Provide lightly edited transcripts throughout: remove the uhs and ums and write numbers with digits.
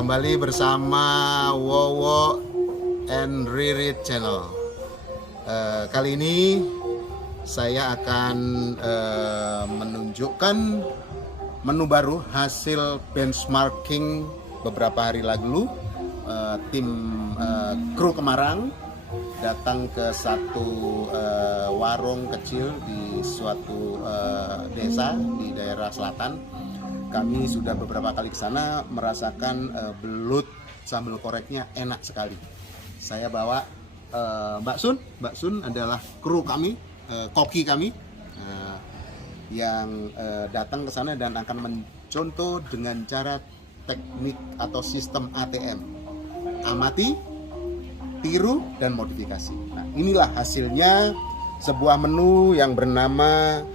Kembali bersama Wowo and Ririt Channel. Kali ini saya akan menunjukkan menu baru hasil benchmarking beberapa hari lalu. Tim kru Kemarang datang ke satu warung kecil di suatu desa di daerah selatan. Kami sudah beberapa kali ke sana, merasakan belut sambal koreknya enak sekali. Saya bawa Mbak Sun adalah kru kami, koki kami yang datang ke sana dan akan mencontoh dengan cara teknik atau sistem ATM. Amati, tiru, dan modifikasi. Nah, inilah hasilnya sebuah menu yang bernama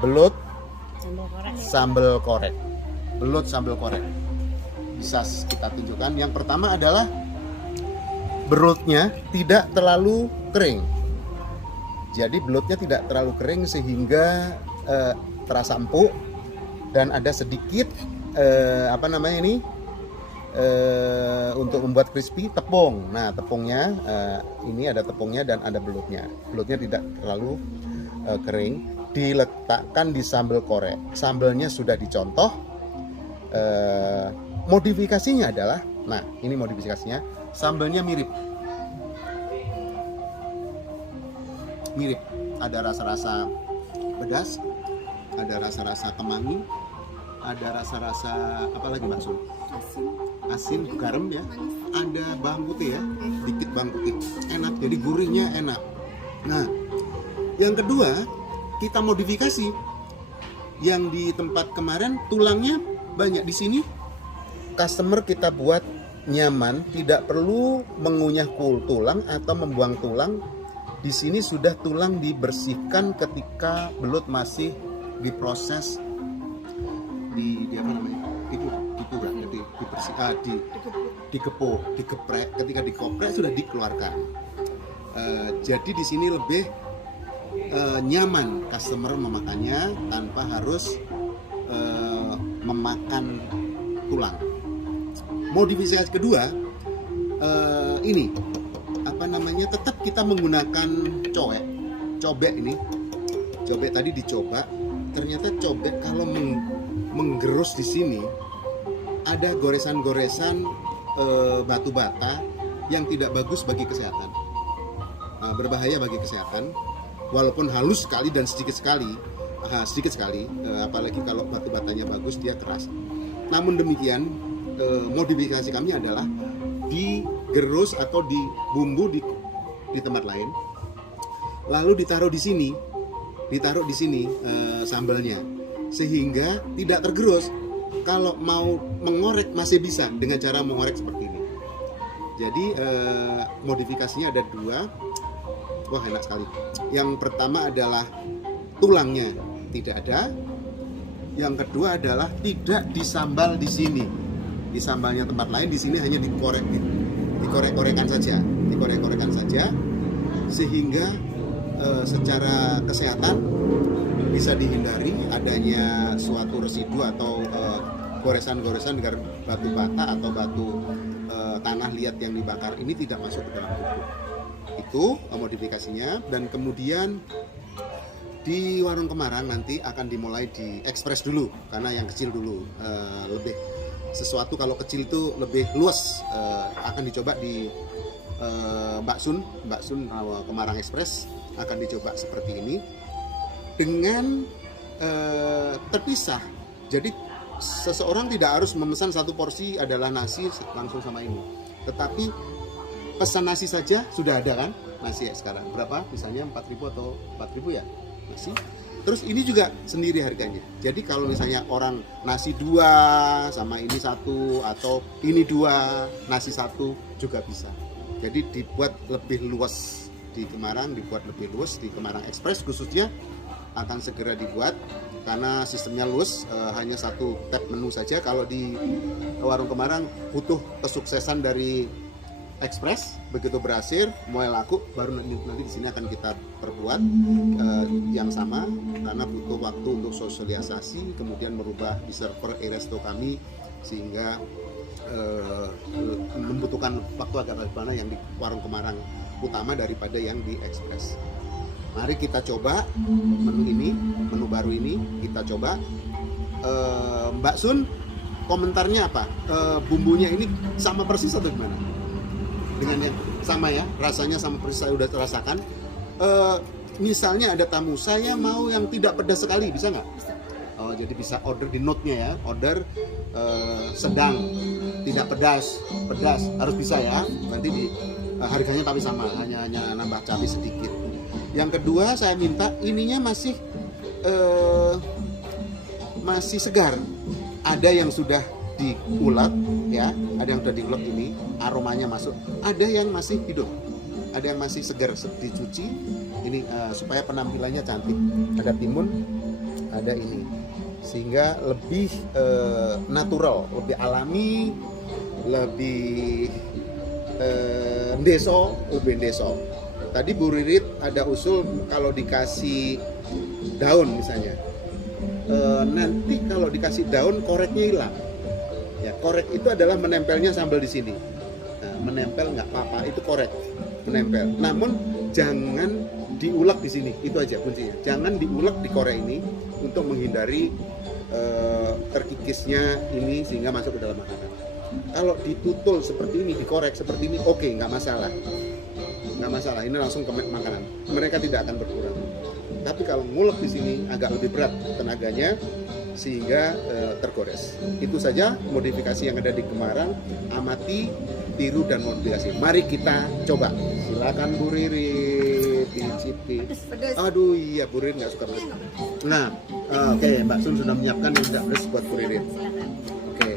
belut sambal korek. Belut sambal korek. Bisa kita tunjukkan. Yang pertama adalah belutnya tidak terlalu kering. Jadi belutnya tidak terlalu kering sehingga terasa empuk dan ada sedikit untuk membuat crispy tepung. Nah, tepungnya ini ada tepungnya dan ada belutnya. Belutnya tidak terlalu kering. Diletakkan di sambal korek. Sambalnya sudah dicontoh. Modifikasinya adalah, nah ini modifikasinya, sambalnya mirip. Ada rasa-rasa pedas, ada rasa-rasa kemangi, ada rasa-rasa apa lagi Mbak Sun? Asin, garam ya. Ada bawang putih ya, dikit bawang putih. Enak, jadi gurihnya enak. Nah, yang kedua, kita modifikasi. Yang di tempat kemarin tulangnya banyak, di sini customer kita buat nyaman, tidak perlu mengunyah tulang atau membuang tulang. Di sini sudah tulang dibersihkan ketika belut masih diproses digeprek. Ketika dikoprek sudah dikeluarkan. Jadi di sini lebih nyaman customer memakannya tanpa harus memakan tulang. Modifikasi kedua ini tetap kita menggunakan cobek ini. Cobek tadi dicoba, ternyata cobek kalau menggerus di sini ada goresan-goresan batu bata yang tidak bagus bagi kesehatan, berbahaya bagi kesehatan. Walaupun halus sekali dan sedikit sekali, apalagi kalau batu batanya bagus, dia keras. Namun demikian, modifikasi kami adalah digerus atau dibumbu di tempat lain, lalu ditaruh di sini sambalnya, sehingga tidak tergerus. Kalau mau mengorek masih bisa dengan cara mengorek seperti ini. Jadi modifikasinya ada dua. Wah, enak sekali. Yang pertama adalah tulangnya tidak ada. Yang kedua adalah tidak disambal di sini. Di sambalnya tempat lain, di sini hanya dikorek-korekan saja, sehingga secara kesehatan bisa dihindari adanya suatu residu atau goresan-goresan dengan batu bata atau batu tanah liat yang dibakar ini tidak masuk ke dalam tubuh. Itu modifikasinya. Dan kemudian di warung Kemarang nanti akan dimulai di ekspres dulu, karena yang kecil dulu lebih sesuatu kalau kecil itu lebih luas. Akan dicoba di Mbak Sun Kemarang Express akan dicoba seperti ini dengan terpisah. Jadi seseorang tidak harus memesan satu porsi adalah nasi langsung sama ini, tetapi pesan nasi saja sudah ada kan, nasi sekarang berapa, misalnya 4.000 atau 4.000 ya nasi. Terus ini juga sendiri harganya. Jadi kalau misalnya orang nasi 2 sama ini 1, atau ini 2 nasi 1 juga bisa. Jadi dibuat lebih luas di Kemarang, dibuat lebih luas di Kemarang Express khususnya akan segera dibuat, karena sistemnya luas, hanya satu tab menu saja. Kalau di warung Kemarang butuh kesuksesan dari Express, begitu berhasil mulai laku, baru nanti di sini akan kita perbuat yang sama, karena butuh waktu untuk sosialisasi, kemudian merubah di server e-resto kami sehingga membutuhkan waktu agak lebih lama yang di warung Kemarang utama daripada yang di Express. Mari kita coba menu ini, menu baru ini kita coba. Mbak Sun, komentarnya apa? Bumbunya ini sama persis atau gimana? Dengan yang sama ya, rasanya sama persis, saya udah rasakan. Misalnya ada tamu, saya mau yang tidak pedas sekali, bisa nggak? Oh, jadi bisa order di note-nya ya, order sedang, tidak pedas, harus bisa ya. Nanti harganya tapi sama, hanya nambah cabai sedikit. Yang kedua saya minta ininya masih segar. Ada yang sudah diulek ya, ada yang sudah diulek ini, aromanya masuk. Ada yang masih hidup, ada yang masih segar, dicuci. Ini supaya penampilannya cantik. Ada timun, ada ini, sehingga lebih natural, lebih alami, lebih lebih deso. Tadi Bu Ririt ada usul kalau dikasih daun misalnya, nanti kalau dikasih daun koreknya hilang. Ya, korek itu adalah menempelnya sambal di sini. Nah, menempel nggak apa-apa, itu korek menempel. Namun jangan diulek di sini, itu aja kuncinya. Jangan diulek di korek ini untuk menghindari terkikisnya ini sehingga masuk ke dalam makanan. Kalau ditutul seperti ini, dikorek seperti ini, oke, nggak masalah. Ini langsung ke makanan, mereka tidak akan berkurang. Tapi kalau ngulek di sini agak lebih berat tenaganya sehingga tergores. Itu saja modifikasi yang ada di Kemarang. Amati, tiru dan modifikasi. Mari kita coba. Silakan Bu Riri dicicipi. Aduh iya, Bu Riri nggak suka pedas. Nah, oke, Mbak Sun sudah menyiapkan yang tidak pedas buat Bu Riri. Oke.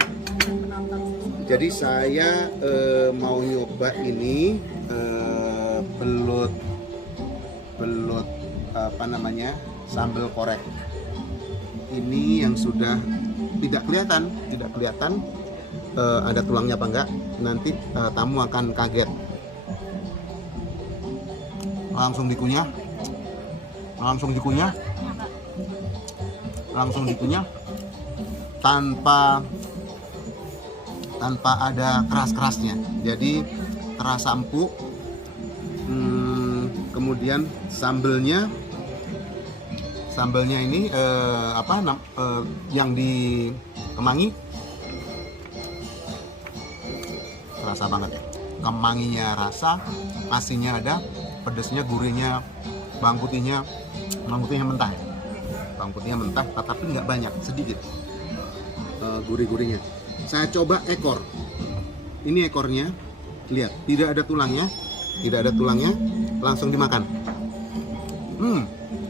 Jadi saya mau nyoba ini belut apa namanya, sambal korek. Ini yang sudah tidak kelihatan ada tulangnya apa enggak. Nanti tamu akan kaget. Langsung dikunyah tanpa ada keras-kerasnya. Jadi terasa empuk. Kemudian sambelnya ini yang di kemangi terasa banget ya. Kemanginya rasa, asinnya ada, pedasnya, gurihnya, bawang putihnya mentah ya. Bawang putihnya mentah, tapi nggak banyak, sedikit gurih-gurihnya. Saya coba ekor. Ini ekornya, lihat, tidak ada tulangnya, langsung dimakan.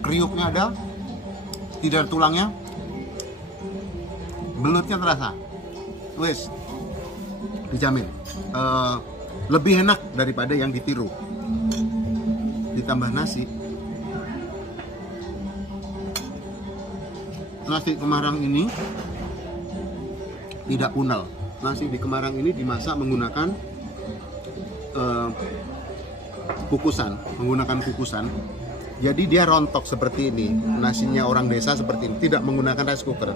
Kriuknya ada, tidak ada tulangnya, belutnya terasa. Wes, dijamin lebih enak daripada yang ditiru. Ditambah nasi Kemarang ini tidak punal. Nasi di Kemarang ini dimasak menggunakan kukusan. Jadi dia rontok seperti ini. Nasinya orang desa seperti ini, tidak menggunakan rice cooker.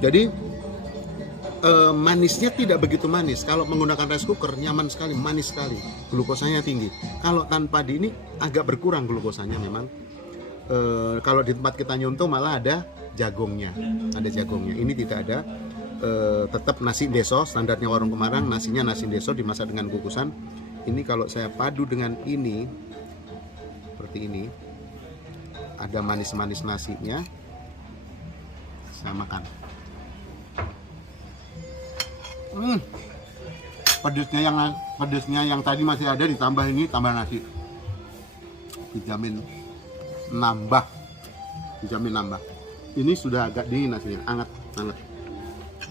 Jadi manisnya tidak begitu manis. Kalau menggunakan rice cooker nyaman sekali, manis sekali, glukosanya tinggi. Kalau tanpa ini agak berkurang glukosanya memang. Kalau di tempat kita nyontoh malah ada jagungnya. Ini tidak ada. Tetap nasi deso, standarnya warung Kemarang, nasinya nasi deso dimasak dengan kukusan. Ini kalau saya padu dengan ini seperti ini, ada manis-manis nasinya, saya makan. Pedesnya yang tadi masih ada, ditambah ini, tambah nasi, dijamin nambah. Ini sudah agak dingin nasinya, hangat.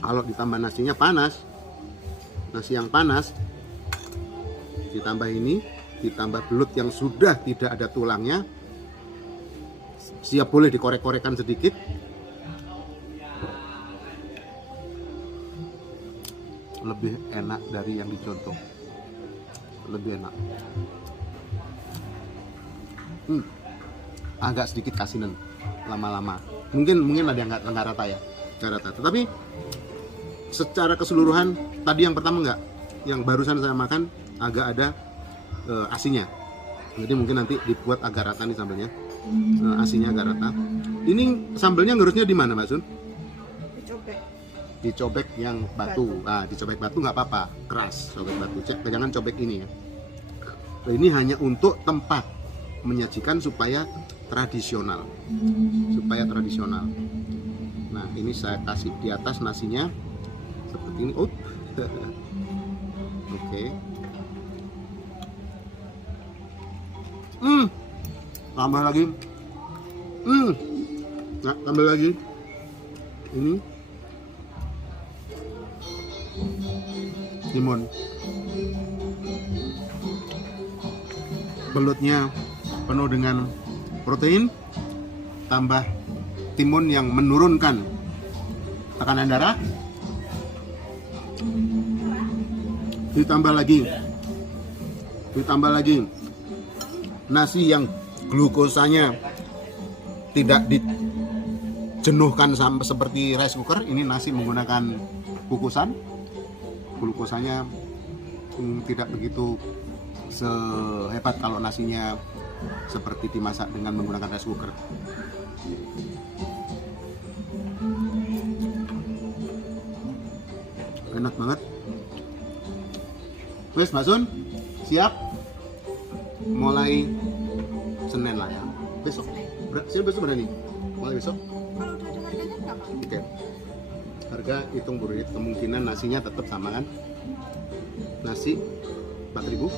Kalau ditambah nasinya panas, nasi yang panas, ditambah ini, ditambah belut yang sudah tidak ada tulangnya, siap boleh dikorek-korekan sedikit. Lebih enak dari yang dicontoh, lebih enak. Agak sedikit kasinan lama-lama. Mungkin ada yang nggak rata ya, tetapi secara keseluruhan tadi yang pertama enggak, yang barusan saya makan agak ada asinnya. Jadi mungkin nanti dibuat agak rata nih sambelnya, asinnya agak rata. Ini sambelnya ngurusnya di mana, Mbak Sun? Dicobek. Dicobek yang batu. Ah, dicobek batu nggak apa-apa, keras cobek batu. Jangan cobek ini ya. Nah, ini hanya untuk tempat menyajikan supaya tradisional. Supaya tradisional. Nah, ini saya kasih di atas nasinya seperti ini. Oh. Oke. Tambah lagi. Nah, tambah lagi. Ini timun. Belutnya penuh dengan protein, tambah timun yang menurunkan tekanan darah. Ditambah lagi nasi yang glukosanya tidak dijenuhkan sampai seperti rice cooker. Ini nasi menggunakan kukusan, glukosanya tidak begitu sehebat kalau nasinya seperti dimasak dengan menggunakan rice cooker. Enak banget. Wes, Mbak Sun, siap? Mulai Senin lah ya. Besok. Besok berani? Mulai besok? Kalau udah ada harganya nggak, Pak? Oke. Harga hitung burit, kemungkinan nasinya tetap sama kan? Nasi 4.000.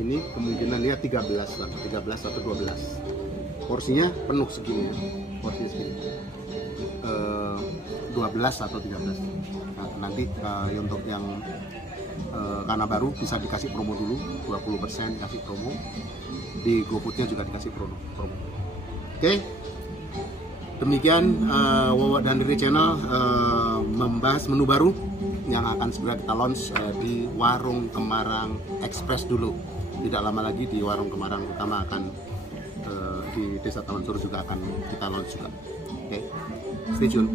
Ini kemungkinan dia 13 atau 12. Porsinya penuh segini ya. Porsinya segini. 12 atau 13. Nah, nanti untuk yang karena baru bisa dikasih promo dulu, 20% kasih promo. Di GoFoodnya juga dikasih promo. Oke. Demikian Wawa dan Riri Channel membahas menu baru yang akan segera kita launch di Warung Kemarang Express dulu. Tidak lama lagi di Warung Kemarang Utama akan di Desa Taman Suruh juga akan kita launch juga. Oke. Stay tune.